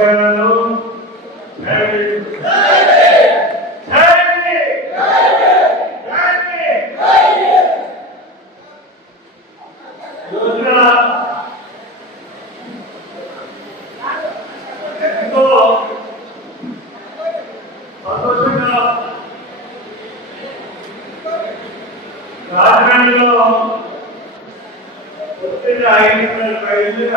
నమస్కారాలు రాజధానిలో భీమ్. వచ్చిన ఐదు వందల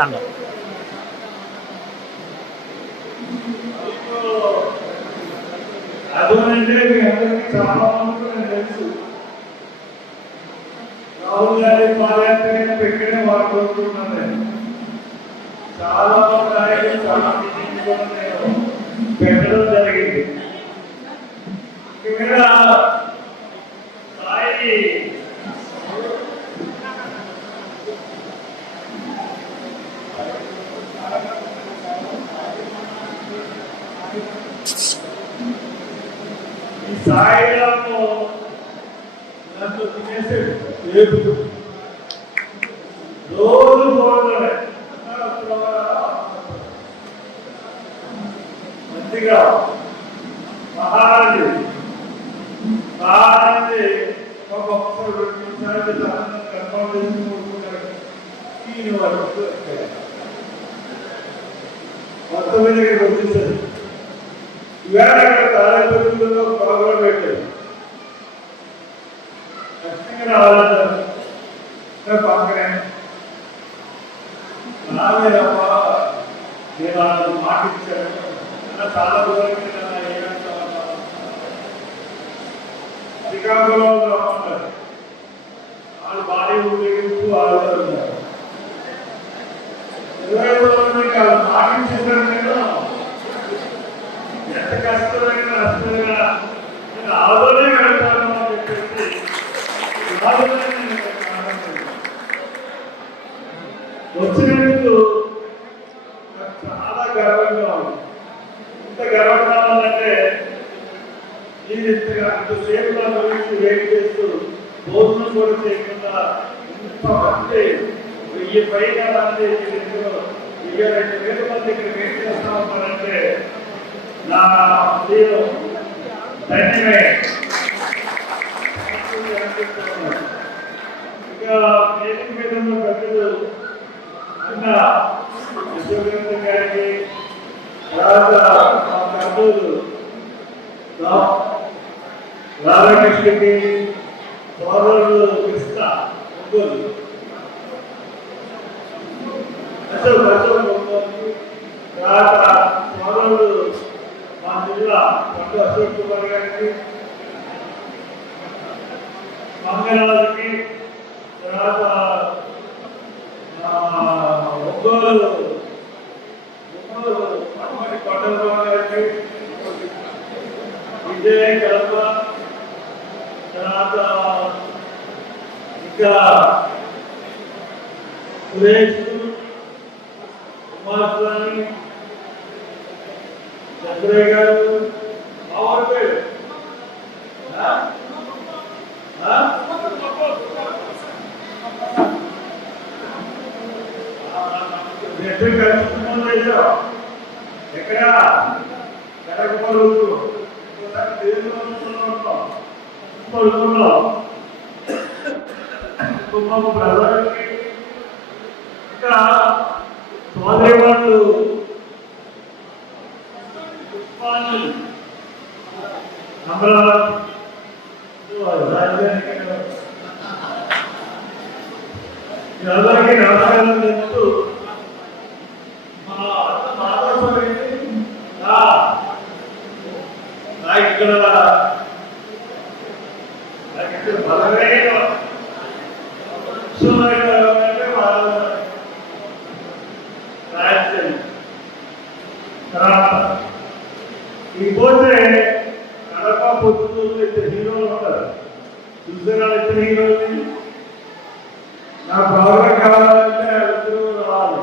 దండం అదనంటే మీ అందరికీ చాలా తెలుసు. రాహుల్ గారి పాదయాత్ర పెట్టిన వారు కోరుకుంటున్నాను నేను. చాలా మంది చాలా నేను పెట్టడం జరిగింది. ఇక్కడ సాయి ఈ సాయిరాము నన్ను తినేసాడు. ఏపుడు రోజు పోవడమే మంచిగా మహారాజు మహారాజు ఒక నిమిషాలు వరకు మొత్తం మీద ఇక్కడికి వచ్చేసాడు. ఖచ్చితంగా రావాలంటారు ఇంకా పక్కనే రాలేదమ్మా నేను వాళ్ళకి మాట ఇచ్చాను అన్న చాలా దూరం శ్రీకాకుళంలో రమ్మన్నారు వాళ్ళు భారీ ఊరేగింపు వాళ్ళు ఉన్నారు ఇరవై రోజులకి వాళ్ళు మాట ఇచ్చేసారు నేను ఎంత కష్టమైన నష్టంగా నేను ఆలోచన కడతాను అని చెప్పేసి ఆలోచన నేను ఆనందించాను. వచ్చినందుకు చాలా గర్వంగా ఉంది. ఇంత గర్వంగా ఉందంటే నేను ఇంతగా అంతసేపు నా గురించి వెయిట్ చేస్తూ భోజనం కూడా చేయకుండా ఇంతమంది వెయ్యి పైగా మంది ఇందులో వెయ్యి రెండు వేల మంది ఇక్కడ వెయిట్ చేస్తా ఉన్నారంటే నా ధన్యమే ఇక వేదిక మీద ఉన్న అన్న యశోగంధ గారికి తర్వాత మా తమ్ముడు రాధాకృష్ణకి కృష్ణ ఒంగోలు అశోక్ ఒంగోలు తర్వాత సోదరుడు మా జిల్లా పండు అశోక్ కుమార్ గారికి మంగళవారికి తర్వాత ఒంగోలు ఒంగోలు పడమటి కొండలరావు గారికి విజయ కడప తర్వాత ఇంకా సురేష్ కుమారస్వామి చంద్రయ్య గారు మావాడు పేరు ఆ? ఆ? ఎక్కడ కలుపుకుందో లేదా ఎక్కడ కడగపరుగు ఒకసారి కుటుంబం ఇంకా సోదరి వాళ్ళు నమస్కారం చెప్తూ మా అత్త మాధవస్వామి రా రా ఇక్కడ ఎన్నికల నాకు బలమైన అంటే వాళ్ళ రాజ్యం తర్వాత ఈ పోతే కడప పొద్దులు ఇద్దరు హీరోలు ఉంటారు చూసారా ఇద్దరు హీరోలు నా పవర్ కావాలంటే ఇద్దరు రావాలి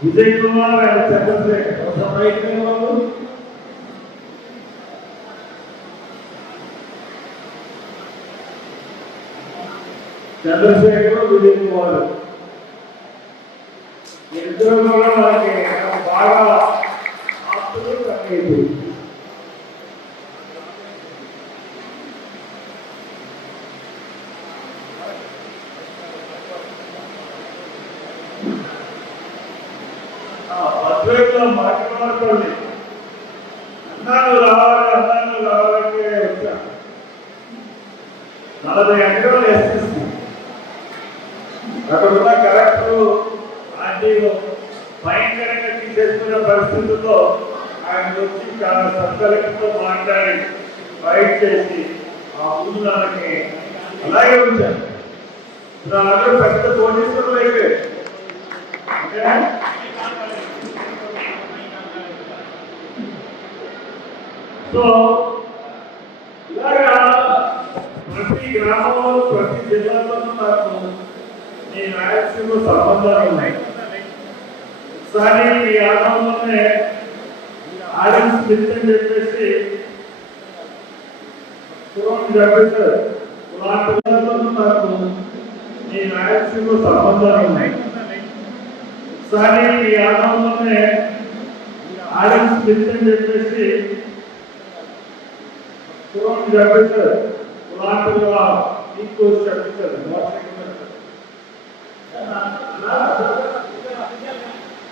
విజయ్ కుమార్ అండ్ చంద్రశేఖర్ ఒక ప్రయత్నం వాళ్ళు చంద్రశేఖర్ విజయ్ కుమార్ ఇద్దరు కూడా మనకి బాగా అన్నాను రావాలి అన్నాను రావాలంటే నలభై పరిస్థితుల్లో ఆయన వచ్చి సబ్ కలెక్టర్తో మాట్లాడి ఫైట్ చేసి ఆ భూములకి అలాగే ఉంచారు. ఇప్పుడు అందరూ పెద్ద పోలీసులు అయిపోయారు సో ఇలాగా ప్రతి గ్రామంలో ప్రతి జిల్లాలో నాకు ఈ రాయలసీమ సంబంధాలు ఉన్నాయి. ఒకసారి ఈ ఆనందంలోనే ఆడమ్ స్మిత్ అని చెప్పేసి పూర్వం చెప్పేశారు అలాంటి జిల్లాలోనూ నాకు ఈ రాయలసీమ సంబంధాలు ఉన్నాయి ఒకసారి ఈ ఆనందంలోనే ఆడమ్ స్మిత్ అని చెప్పేసి పూర్వం చెప్పేశారు అలాంటిగా మీకు చెప్పేశారు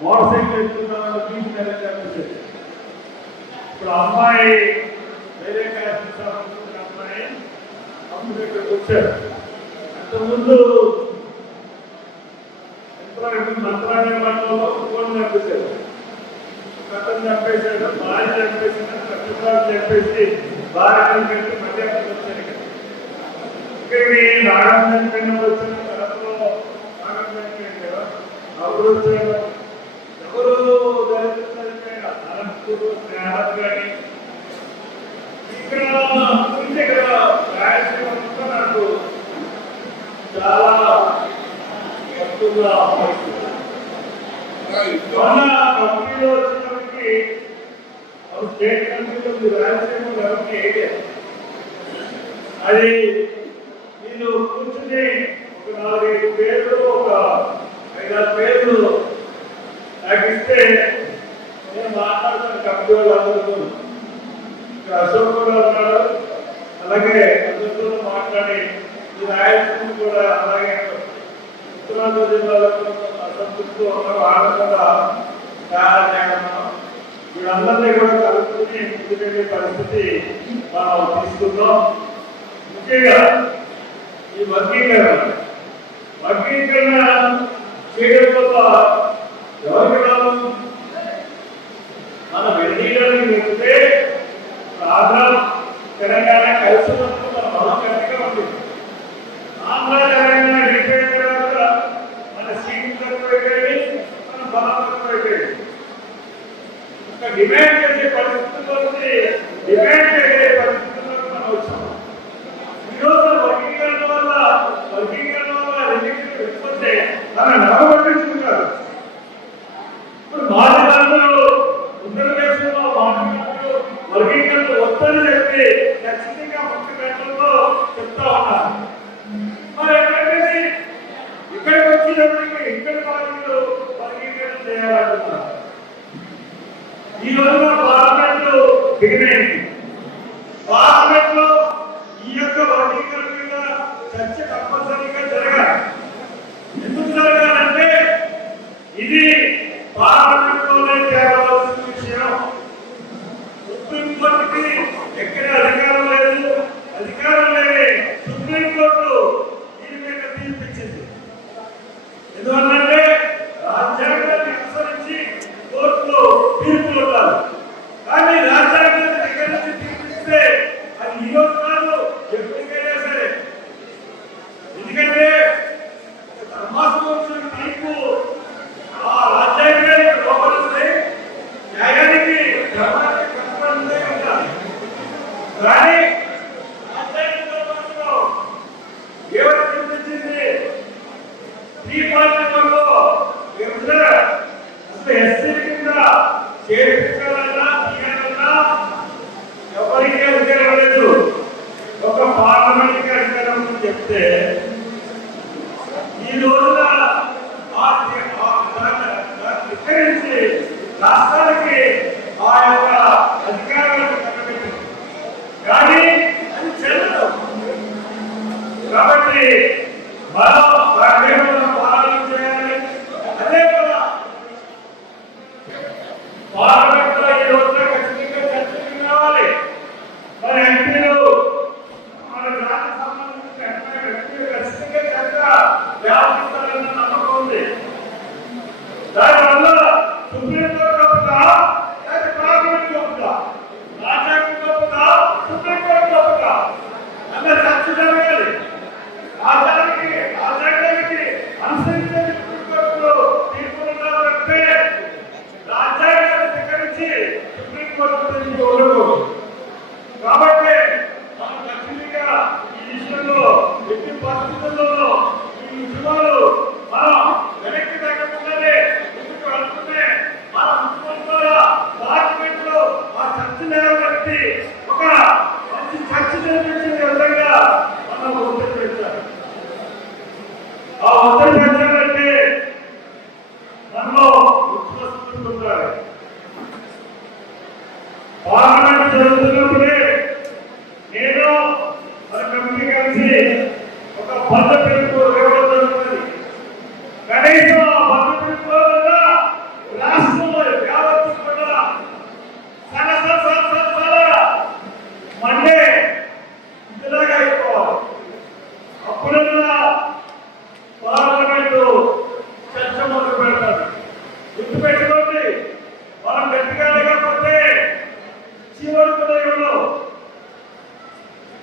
మోటార్ సైకిల్ ఎక్కుతున్నామని తీసుకెళ్ళని ఇప్పుడు అమ్మాయి వేరే క్లాస్ అమ్మాయి అమ్మకి వచ్చారు అంతకుముందు ఎంతవరకు మంత్రాలయ మండలంలో ఫోన్ చంపేశారు కథను చంపేశాడు భార్య చంపేసిన కట్టుబాటు చంపేసి భార్య కట్టి మధ్యాహ్నం వచ్చారు ఇక్కడ. ఇక్కడికి చనిపోయిన వచ్చిన తరపులో నారాయణ చనిపోయింది కదా అప్పుడు వచ్చారు ఎవరు దళితులు చనిపోయిన అనంతపురు స్నేహాలు కానీ ఇక్కడ ఉంటే ఇక్కడ రాయలసీమ అంతా నాకు చాలా తక్కువగా అనిపిస్తుంది. మొన్న కంపెనీలో వచ్చినప్పటికీ అప్పుడు స్టేట్ కంపెనీలో మీరు రాయలసీమ కాబట్టి వేయలేదు. అది నేను కూర్చుని ఒక నాలుగైదు పేర్లు ఒక ఐదారు పేర్లు నాకు ఇస్తే నేను మాట్లాడతాను కంపెనీ వాళ్ళందరితో ఇక్కడ అశోక్ కూడా ఉన్నాడు అలాగే అందరితో మాట్లాడి ఈ రాయలసీమ కూడా అలాగే ఉత్తరాంధ్ర జిల్లాలో కూడా అసంతృప్తి ఉన్నారు. ఆడకుండా తయారు చేయడం వీళ్ళందరినీ కూడా కలుపుకుని ముందుకెళ్ళే పరిస్థితి మనం తీసుకుందాం. ముఖ్యంగా ఈ వర్గీకరణ. వర్గీకరణ చేయడం వల్ల ఎవరికి లాభం మన వెండిలోకి వెళ్తే ఆంధ్ర తెలంగాణ కలిసి మన బలం గట్టిగా ఉంటుంది ఆంధ్ర తెలంగాణ తర్వాత మన తక్కువైపోయి మన బలం తక్కువైపోయింది ఒక డిమాండ్ చేసే పరిస్థితుల్లో ఉంది, డిమాండ్ చేసే పరిస్థితి మనం వచ్చాం ఈరోజు వర్గీకరణ వల్ల వర్గీకరణ వల్ల ఎన్నికలు వెళ్ళిపోతే తన నడవబట్టించుకుంటారు ఇప్పుడు మాదిగలందరూ ఉత్తరప్రదేశ్లో మాదిగలందరూ వర్గీకరణ వద్దని చెప్పి ఖచ్చితంగా ముఖ్య చెప్తా ఉన్నారు. మరి ఎక్కడికి ఇక్కడికి వచ్చినప్పటికీ ఇక్కడ మాదిగలు వర్గీకరణ ఈ రోజున పార్లమెంట్ బిగినైంది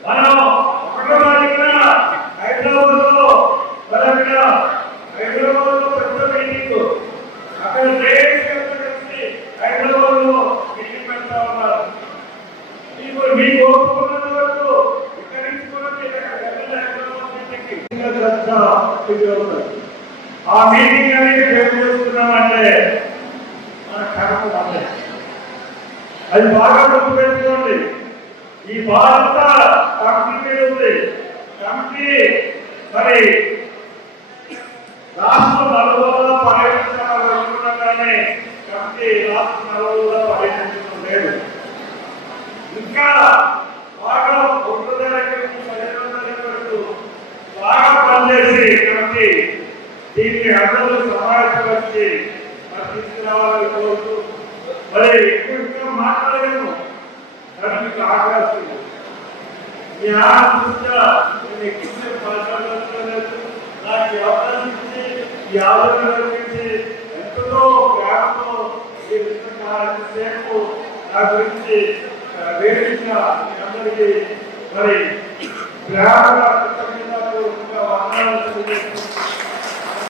మనం ఒకటో హైదరాబాద్లో అక్కడ హైదరాబాద్లో పెద్ద మీటింగ్ అక్కడ కలిసి హైదరాబాద్లో మీటింగ్ పెడతా ఉన్నారు. మీకు వరకు నుంచి కూడా మీరు హైదరాబాద్ ఆ మీటింగ్ అనేది పేరు చేస్తున్నామంటే మన అది బాగా గుర్తుపెట్టుకోండి. ఈ భారత కమిటీ ఉంది. కమిటీ మరి రాష్ట్ర నలుగురులో పర్యటించాలనుకున్నగానే కమిటీ రాష్ట్ర నలుగురులో పర్యటించడం లేదు. ఇంకా బాగా ఒకటో తారీఖు నుంచి పదిహేనో వరకు బాగా పనిచేసి కమిటీ దీన్ని అందరూ సమావేశపరిచి మరి తీసుకురావాలని కోరుతూ మరి ఎక్కువ ఇంకా మాట్లాడలేము. మీకు ఆకాశం. మీ ఆశిస్తా నేను ఎక్కువసేపు మాట్లాడలేదు నాకు అవకాశం ఇచ్చి ఈ ఆలోచన ఎంతో ప్రేమతో ఈ నా గురించి అందరికీ మరి ప్రేమగా కృతజ్ఞత వందనాలు తెలియజేస్తున్నాను.